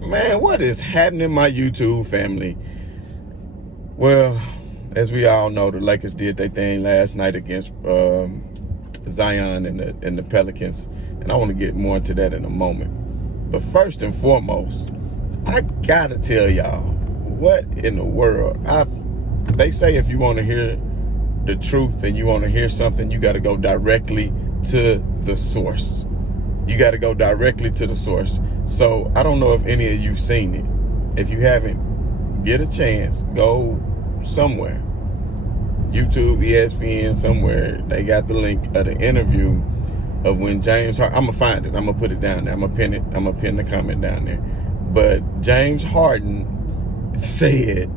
Man, what is happening, my YouTube family? Well, as we all know, the Lakers did their thing last night against Zion and the Pelicans, and I want to get more into that in a moment. But first and foremost, I gotta tell y'all, what in the world? They say if you want to hear the truth and you want to hear something, you got to go directly to the source. You got to go directly to the source. So I don't know if any of you've seen it. If you haven't, get a chance, go somewhere. YouTube, ESPN, somewhere. They got the link of the interview of when James Harden, I'm going to find it. I'm going to put it down there. I'm going to pin it. I'm going to pin the comment down there. But James Harden said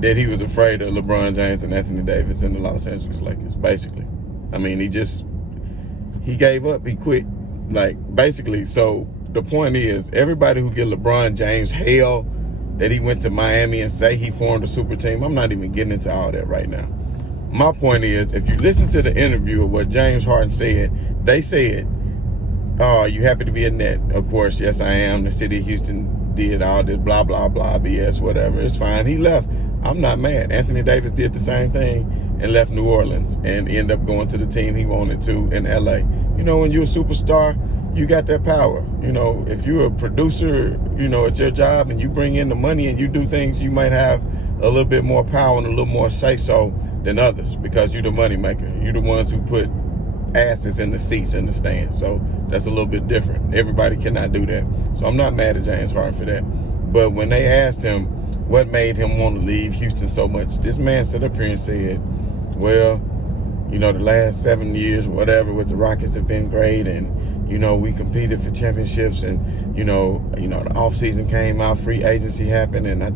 that he was afraid of LeBron James and Anthony Davis in the Los Angeles Lakers, basically. I mean, he gave up. He quit. Like, basically, so the point is, everybody who get LeBron James hell that he went to Miami and say he formed a super team, I'm not even getting into all that right now. My point is, if you listen to the interview of what James Harden said, they said, oh, you happy to be a net? Of course, yes, I am. The city of Houston did all this blah, blah, blah, BS, whatever. It's fine. He left. I'm not mad. Anthony Davis did the same thing and left New Orleans and ended up going to the team he wanted to in LA. You know, when you're a superstar, you got that power. You know, if you're a producer, you know, at your job and you bring in the money and you do things, you might have a little bit more power and a little more say-so than others because you're the money maker. You're the ones who put asses in the seats in the stands. So that's a little bit different. Everybody cannot do that. So I'm not mad at James Harden for that. But when they asked him what made him want to leave Houston so much, this man stood up here and said, well, you know, the last 7 years, whatever, with the Rockets have been great, and, you know, we competed for championships, and, you know, the offseason came out, free agency happened, and I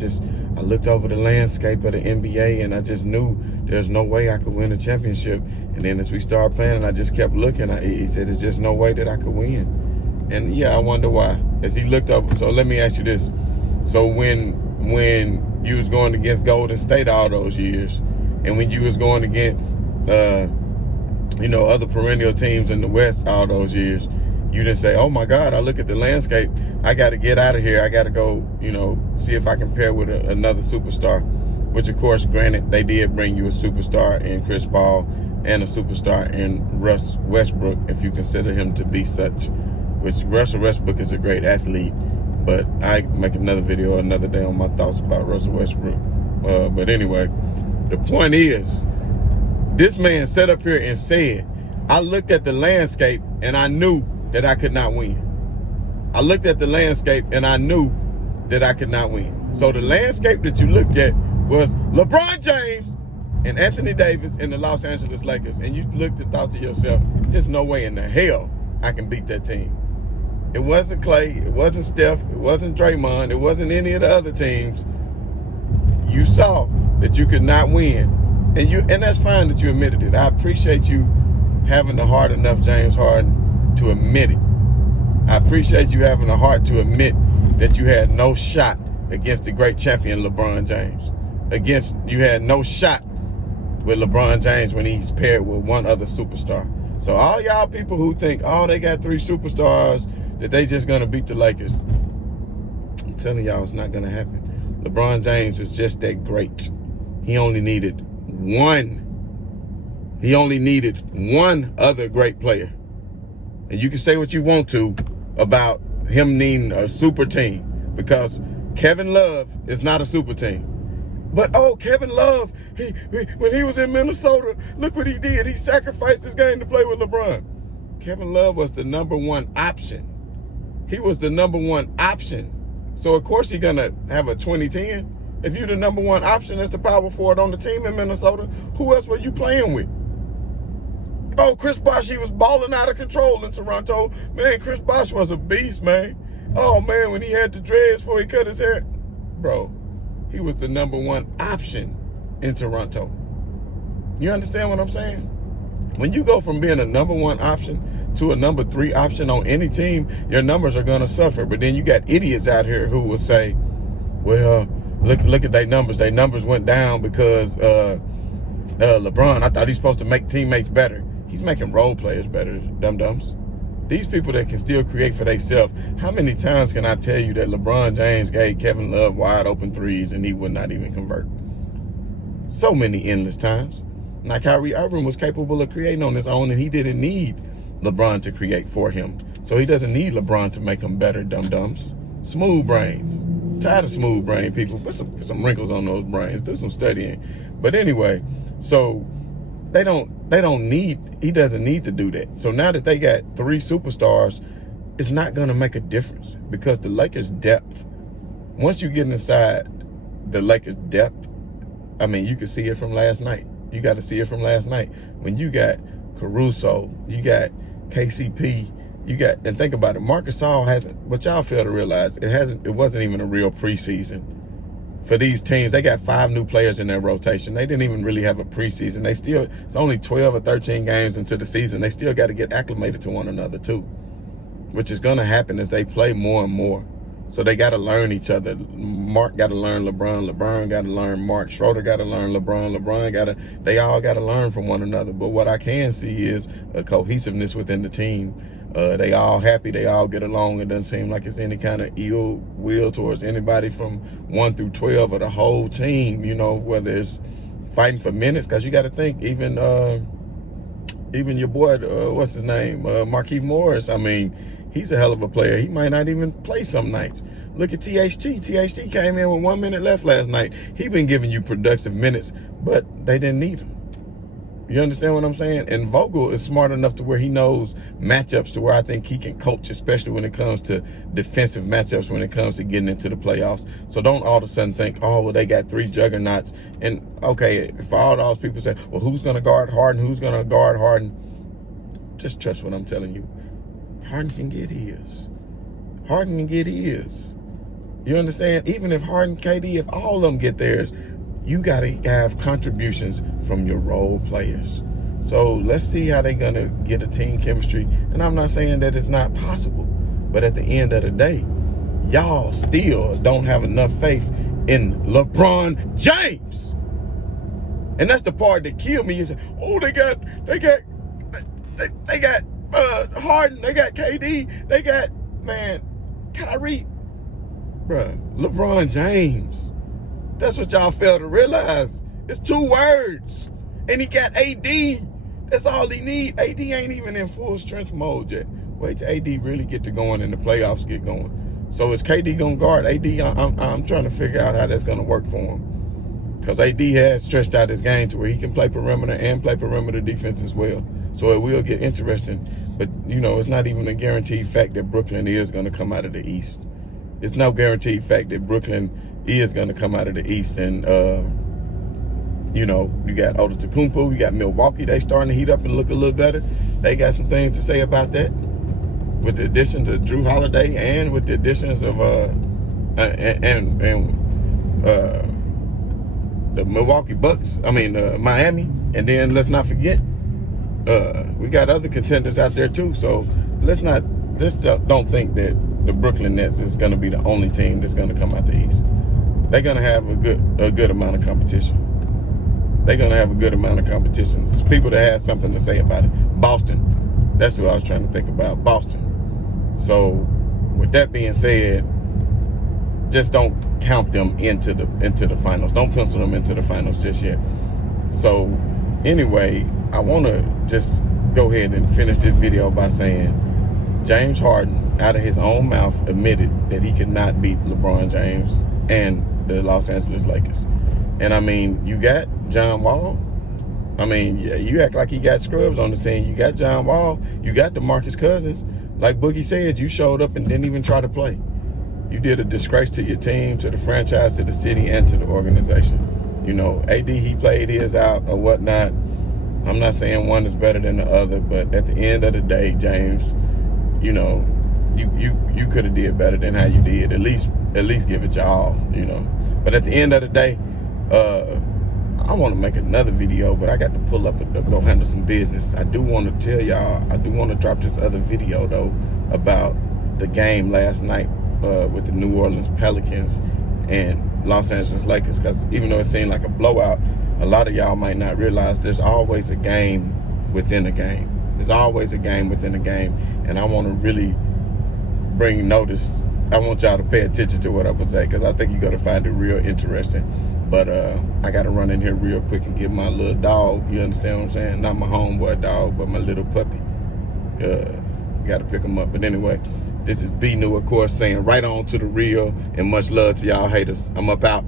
looked over the landscape of the NBA, and I just knew there's no way I could win a championship. And then as we started playing, I just kept looking. He said, there's just no way that I could win. And, yeah, I wonder why. As he looked over, so let me ask you this. So when you was going against Golden State all those years, and when you was going against, other perennial teams in the West all those years, you didn't say, oh, my God, I look at the landscape. I got to get out of here. I got to go, see if I can pair with another superstar, which, of course, granted, they did bring you a superstar in Chris Paul and a superstar in Russ Westbrook, if you consider him to be such, which Russell Westbrook is a great athlete. But I make another video another day on my thoughts about Russell Westbrook. But anyway, the point is, this man sat up here and said, I looked at the landscape and I knew that I could not win. I looked at the landscape and I knew that I could not win. So the landscape that you looked at was LeBron James and Anthony Davis in the Los Angeles Lakers. And you looked and thought to yourself, there's no way in the hell I can beat that team. It wasn't Clay, it wasn't Steph, it wasn't Draymond, it wasn't any of the other teams. You saw that you could not win. And that's fine that you admitted it. I appreciate you having the heart enough, James Harden, to admit it. I appreciate you having the heart to admit that you had no shot against the great champion LeBron James. You had no shot with LeBron James when he's paired with one other superstar. So all y'all people who think, oh, they got 3 superstars, that they just going to beat the Lakers, I'm telling y'all it's not going to happen. LeBron James is just that great. He only needed one other great player. And you can say what you want to about him needing a super team, because Kevin Love is not a super team. But, Kevin Love, when he was in Minnesota, look what he did. He sacrificed his game to play with LeBron. Kevin Love was the number 1 option. He was the number 1 option. So, of course, he's going to have a 20-10. If you're the number 1 option as the power forward on the team in Minnesota, who else were you playing with? Oh, Chris Bosh, he was balling out of control in Toronto. Man, Chris Bosh was a beast, man. Oh, man, when he had the dreads before he cut his hair. Bro, he was the number 1 option in Toronto. You understand what I'm saying? When you go from being a number 1 option to a number 3 option on any team, your numbers are going to suffer. But then you got idiots out here who will say, well, look at their numbers. Their numbers went down because LeBron, I thought he's supposed to make teammates better. He's making role players better, dum-dums. These people that can still create for themselves. How many times can I tell you that LeBron James gave Kevin Love wide open threes and he would not even convert? So many endless times. Now Kyrie Irving was capable of creating on his own, and he didn't need LeBron to create for him. So he doesn't need LeBron to make him better, dum-dums. Smooth brains. Tired of smooth brain people. Put some wrinkles on those brains. Do some studying. But anyway, so he doesn't need to do that. So now that they got 3 superstars, it's not going to make a difference, because the Lakers' depth, once you get inside the Lakers' depth, I mean, you can see it from last night. You got to see it from last night. When you got Caruso, you got KCP, and think about it, Marcus Gasol hasn't, what y'all fail to realize, it wasn't even a real preseason. For these teams, they got 5 new players in their rotation. They didn't even really have a preseason. It's only 12 or 13 games into the season. They still got to get acclimated to one another too, which is going to happen as they play more and more. So they got to learn each other. Mark got to learn LeBron. LeBron got to learn Mark. Schroeder got to learn LeBron. They all got to learn from one another. But what I can see is a cohesiveness within the team. They all happy. They all get along. It doesn't seem like it's any kind of ill will towards anybody from 1 through 12 or the whole team, you know, whether it's fighting for minutes. Because you got to think, even your boy, what's his name, Markieff Morris, I mean, he's a hell of a player. He might not even play some nights. Look at THT. THT came in with 1 minute left last night. He been giving you productive minutes, but they didn't need him. You understand what I'm saying? And Vogel is smart enough to where he knows matchups to where I think he can coach, especially when it comes to defensive matchups, when it comes to getting into the playoffs. So don't all of a sudden think, oh, well, they got 3 juggernauts. And, okay, for all those people say, well, who's going to guard Harden? Who's going to guard Harden? Just trust what I'm telling you. Harden can get his. Harden can get his. You understand? Even if Harden, KD, if all of them get theirs, you got to have contributions from your role players. So let's see how they're going to get a team chemistry. And I'm not saying that it's not possible. But at the end of the day, y'all still don't have enough faith in LeBron James. And that's the part that killed me. Is, oh, they got Harden, they got KD, they got, man, Kyrie. Bruh, LeBron James. That's what y'all fail to realize. It's 2 words. And he got AD. That's all he need. AD ain't even in full strength mode yet. Wait till AD really get to going and the playoffs get going. So is KD going to guard AD? I'm trying to figure out how that's going to work for him. Because AD has stretched out his game to where he can play perimeter and play perimeter defense as well. So it will get interesting. But, you know, it's not even a guaranteed fact that Brooklyn is going to come out of the East. It's no guaranteed fact that Brooklyn is going to come out of the East. And, you know, you got Antetokounmpo, you got Milwaukee. They starting to heat up and look a little better. They got some things to say about that. With the addition to Drew Holiday and with the additions of the Milwaukee Bucks. I mean, Miami. And then let's not forget, we got other contenders out there too. So let's don't think that the Brooklyn Nets is going to be the only team that's going to come out the East. They're going to have a good amount of competition. They're going to have a good amount of competition. It's people that have something to say about it. Boston. That's who I was trying to think about. Boston. So with that being said, just don't count them into the finals. Don't pencil them into the finals just yet. So anyway, I want to just go ahead and finish this video by saying James Harden, out of his own mouth, admitted that he could not beat LeBron James and the Los Angeles Lakers. And I mean, you got John Wall. I mean, yeah, you act like he got scrubs on the team. You got John Wall. You got DeMarcus Cousins. Like Boogie said, you showed up and didn't even try to play. You did a disgrace to your team, to the franchise, to the city, and to the organization. You know, AD, he played his out or whatnot. I'm not saying one is better than the other, but at the end of the day, James, you know, you could have did better than how you did. At least give it your all, you know. But at the end of the day, I want to make another video, but I got to pull up and go handle some business. I do want to tell y'all, I do want to drop this other video though about the game last night with the New Orleans Pelicans and Los Angeles Lakers, because even though it seemed like a blowout, a lot of y'all might not realize there's always a game within a game. There's always a game within a game, and I want to really bring notice. I want y'all to pay attention to what I'm gonna say, because I think you're gonna find it real interesting. But I gotta run in here real quick and get my little dog. You understand what I'm saying? Not my homeboy dog, but my little puppy. Gotta pick him up. But anyway, this is B New, of course, saying right on to the real, and much love to y'all haters. I'm up out.